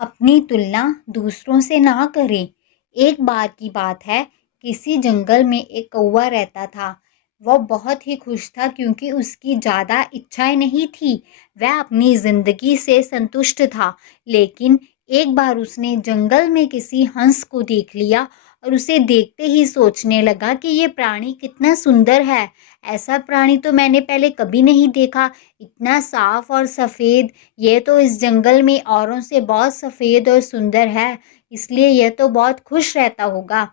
अपनी तुलना दूसरों से ना करें। एक बार की बात है, किसी जंगल में एक कौवा रहता था। वह बहुत ही खुश था क्योंकि उसकी ज़्यादा इच्छाएं नहीं थी। वह अपनी ज़िंदगी से संतुष्ट था। लेकिन एक बार उसने जंगल में किसी हंस को देख लिया और उसे देखते ही सोचने लगा कि ये प्राणी कितना सुंदर है। ऐसा प्राणी तो मैंने पहले कभी नहीं देखा। इतना साफ और सफ़ेद, ये तो इस जंगल में औरों से बहुत सफ़ेद और सुंदर है, इसलिए यह तो बहुत खुश रहता होगा।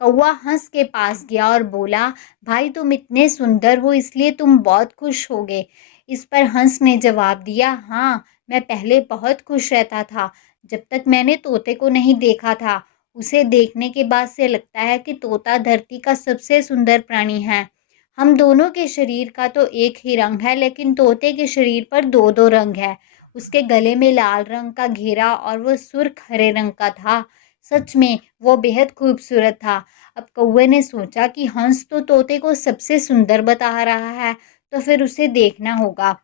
कौवा हंस के पास गया और बोला, भाई तुम इतने सुंदर हो इसलिए तुम बहुत खुश होगे। इस पर हंस ने जवाब दिया, हाँ, मैं पहले बहुत खुश रहता था, जब तक मैंने तोते को नहीं देखा था। उसे देखने के बाद से लगता है कि तोता धरती का सबसे सुंदर प्राणी है। हम दोनों के शरीर का तो एक ही रंग है, लेकिन तोते के शरीर पर दो दो रंग है। उसके गले में लाल रंग का घेरा और वो सुर्ख हरे रंग का था। सच में वो बेहद खूबसूरत था। अब कौवे ने सोचा कि हंस तो तोते को सबसे सुंदर बता रहा है, तो फिर उसे देखना होगा।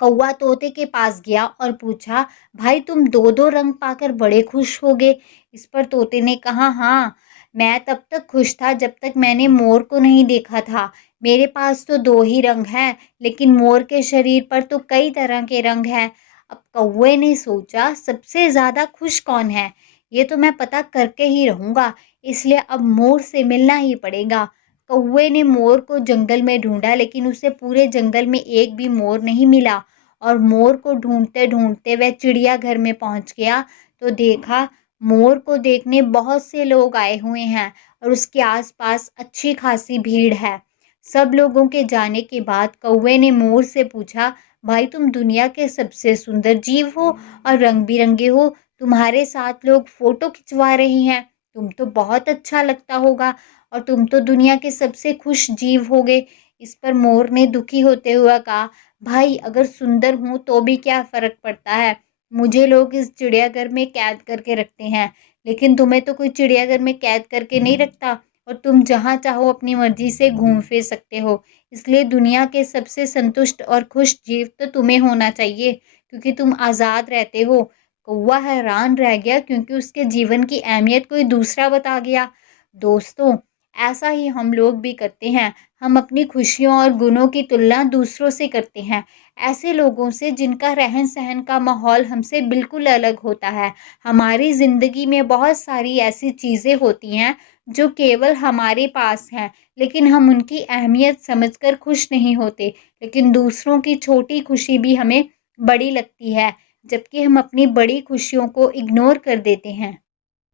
कौवा तोते के पास गया और पूछा, भाई तुम दो दो रंग पाकर बड़े खुश होगे। इस पर तोते ने कहा, हाँ, मैं तब तक खुश था जब तक मैंने मोर को नहीं देखा था। मेरे पास तो दो ही रंग हैं, लेकिन मोर के शरीर पर तो कई तरह के रंग हैं। अब कौवे ने सोचा, सबसे ज्यादा खुश कौन है, ये तो मैं पता करके ही रहूंगा, इसलिए अब मोर से मिलना ही पड़ेगा। कौवे ने मोर को जंगल में ढूंढा, लेकिन उसे पूरे जंगल में एक भी मोर नहीं मिला। और मोर को ढूंढते ढूंढते वह चिड़ियाघर में पहुंच गया, तो देखा मोर को देखने बहुत से लोग आए हुए हैं और उसके आसपास अच्छी खासी भीड़ है। सब लोगों के जाने के बाद कौवे ने मोर से पूछा, भाई तुम दुनिया के सबसे सुंदर जीव हो और रंग बिरंगे हो, तुम्हारे साथ लोग फोटो खिंचवा रहे हैं, तुम तो बहुत अच्छा लगता होगा और तुम तो दुनिया के सबसे खुश जीव होगे। इस पर मोर ने दुखी होते हुए कहा, भाई अगर सुंदर हूं तो भी क्या फर्क पड़ता है, मुझे लोग इस चिड़ियाघर में कैद करके रखते हैं, लेकिन तुम्हें तो कोई चिड़ियाघर में कैद करके नहीं रखता और तुम जहां चाहो अपनी मर्जी से घूम फिर सकते हो। इसलिए दुनिया के सबसे संतुष्ट और खुश जीव तो तुम्हें होना चाहिए, क्योंकि तुम आज़ाद रहते हो। कौवा हैरान रह गया क्योंकि उसके जीवन की अहमियत कोई दूसरा बता गया। दोस्तों, ऐसा ही हम लोग भी करते हैं। हम अपनी खुशियों और गुणों की तुलना दूसरों से करते हैं, ऐसे लोगों से जिनका रहन सहन का माहौल हमसे बिल्कुल अलग होता है। हमारी ज़िंदगी में बहुत सारी ऐसी चीज़ें होती हैं जो केवल हमारे पास हैं, लेकिन हम उनकी अहमियत समझकर खुश नहीं होते। लेकिन दूसरों की छोटी खुशी भी हमें बड़ी लगती है, जबकि हम अपनी बड़ी खुशियों को इग्नोर कर देते हैं।